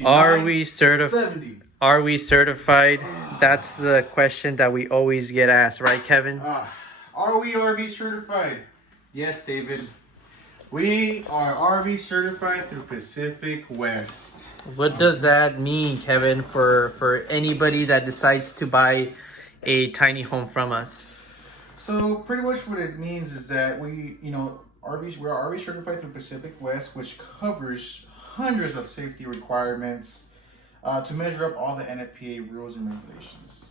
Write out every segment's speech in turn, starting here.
69, Are we 70. Are we certified? That's the question that we always get asked, right, Kevin? Are we RV certified? Yes, David. We are RV certified through Pacific West. What does that mean, Kevin, for anybody that decides to buy a tiny home from us? So pretty much what it means is that we are RV certified through Pacific West, which covers hundreds of safety requirements to measure up all the NFPA rules and regulations,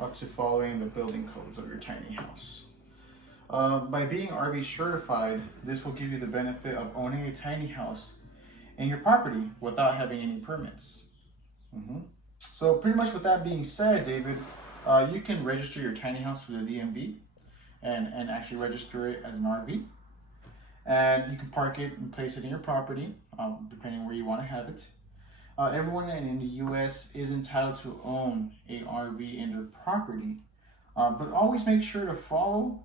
up to following the building codes of your tiny house. By being RV certified, this will give you the benefit of owning a tiny house in your property without having any permits. So pretty much with that being said, David, you can register your tiny house for the DMV and actually register it as an RV. And you can park it and place it in your property, depending where you want to have it. Everyone in the U.S. is entitled to own a RV in their property, but always make sure to follow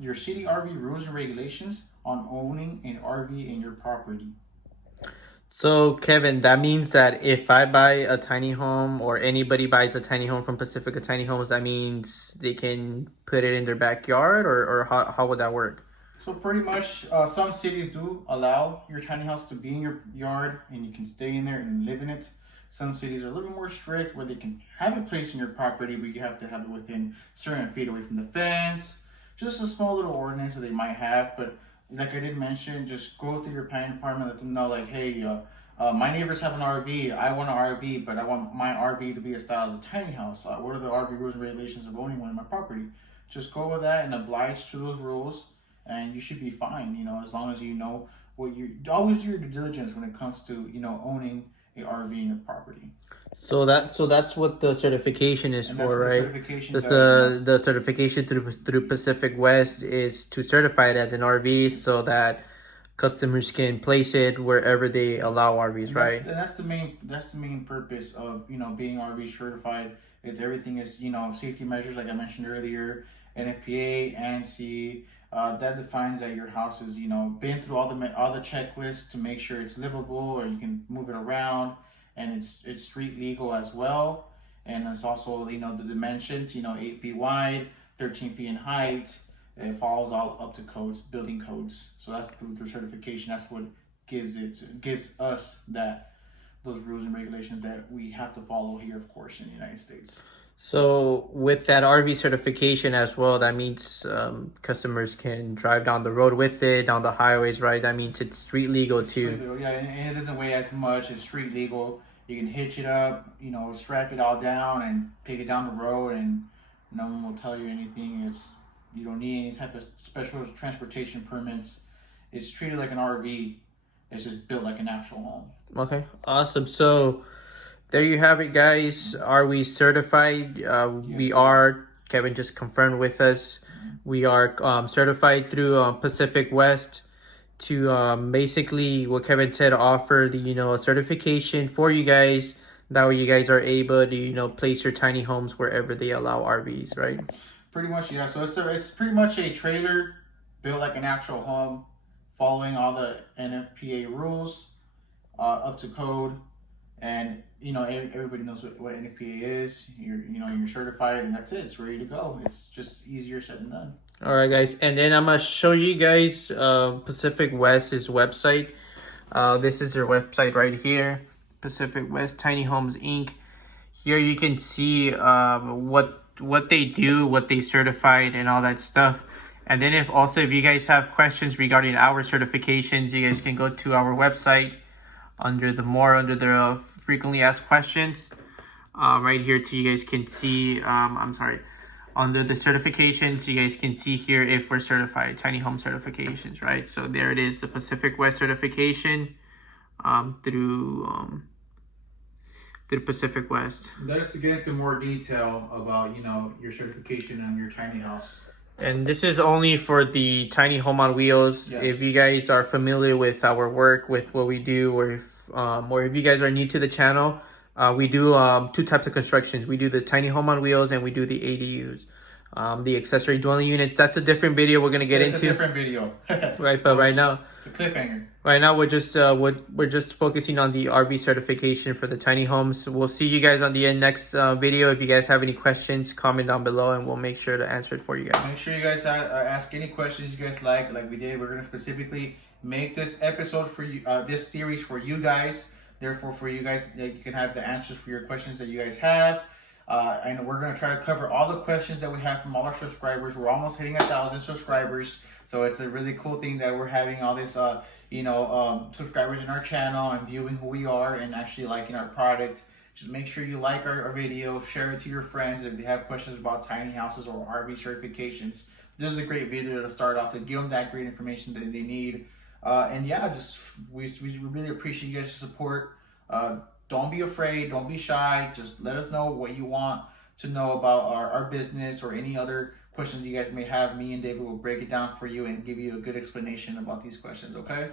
your city RV rules and regulations on owning an RV in your property. So, Kevin, that means that if I buy a tiny home or anybody buys a tiny home from Pacifica Tiny Homes, that means they can put it in their backyard, or how would that work? So pretty much, some cities do allow your tiny house to be in your yard and you can stay in there and live in it. Some cities are a little more strict where they can have it placed in your property, but you have to have it within certain feet away from the fence. Just a small little ordinance that they might have, but like I did mention, just go through your planning department, let them know like, hey, my neighbors have an RV, I want an RV, but I want my RV to be as style as a tiny house. What are the RV rules and regulations of owning one in my property? Just go with that and oblige to those rules, and you should be fine, as long as you know what you always do your due diligence when it comes to, owning a RV in your property. So that's what the certification is for, right? Certification The certification through Pacific West is to certify it as an RV so that customers can place it wherever they allow RVs, right? And that's the main purpose of being RV certified. It's everything is safety measures like I mentioned earlier, NFPA, ANSI. That defines that your house is been through all the checklists to make sure it's livable or you can move it around, and it's street legal as well. And it's also the dimensions 8 feet wide, 13 feet in height. It follows all up to building codes. So that's through certification. That's what gives us those rules and regulations that we have to follow here, of course, in the United States. So with that RV certification as well, that means customers can drive down the road with it, down the highways, right? That means it's street legal too. Street legal, yeah, and it doesn't weigh as much. It's street legal. You can hitch it up, strap it all down and take it down the road, and no one will tell you anything. You don't need any type of special transportation permits. It's treated like an RV. It's just built like an actual home. Okay, awesome. So there you have it, guys. Are we certified? Yes, we are. Kevin just confirmed with us. We are certified through Pacific West to basically what Kevin said, offer the a certification for you guys. That way you guys are able to place your tiny homes wherever they allow RVs, right? Pretty much, yeah. So it's pretty much a trailer built like an actual home, following all the NFPA rules, up to code. And everybody knows what NFPA is. You're certified, and that's it. It's ready to go. It's just easier said than done. All right, guys, and then I'm gonna show you guys Pacific West's website. This is their website right here, Pacific West Tiny Homes Inc. Here you can see what they do, what they certified, and all that stuff. And then if you guys have questions regarding our certifications, you guys can go to our website under the frequently asked questions right here, so you guys can see under the certifications, you guys can see here if we're certified, tiny home certifications, right? So there it is, the Pacific West certification through Pacific West. Let us get into more detail about your certification on your tiny house. And this is only for the tiny home on wheels. Yes. If you guys are familiar with our work, with what we do, or if you guys are new to the channel, we do two types of constructions. We do the tiny home on wheels and we do the ADUs. the accessory dwelling units. That's a different video we're gonna get It's into. a different video. Right, but right now, it's a cliffhanger. right now we're just focusing on the RV certification for the tiny homes. We'll see you guys on the next video. If you guys have any questions, comment down below, and we'll make sure to answer it for you guys. Make sure you guys ask any questions you guys like we did. We're gonna specifically make this episode for you, this series for you guys. Therefore, for you guys, you can have the answers for your questions that you guys have. And we're gonna try to cover all the questions that we have from all our subscribers. We're almost hitting 1,000 subscribers, so it's a really cool thing that we're having all this, subscribers in our channel and viewing who we are and actually liking our product. Just make sure you like our video, share it to your friends if they have questions about tiny houses or RV certifications. This is a great video to start off to give them that great information that they need. And yeah, we really appreciate you guys' support. Don't be afraid, don't be shy. Just let us know what you want to know about our business or any other questions you guys may have. Me and David will break it down for you and give you a good explanation about these questions, okay?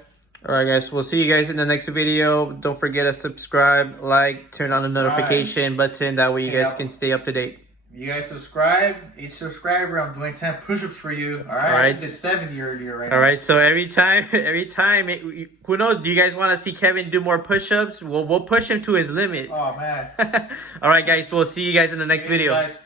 All right, guys. We'll see you guys in the next video. Don't forget to subscribe, like, turn on the notification button. That way you guys can stay up to date. You guys subscribe. Each subscriber, I'm doing 10 push-ups for you. All right. I did 70 earlier right now. All right. So every time, who knows? Do you guys want to see Kevin do more push-ups? We'll push him to his limit. Oh man. All right, guys. We'll see you guys in the next video. Guys.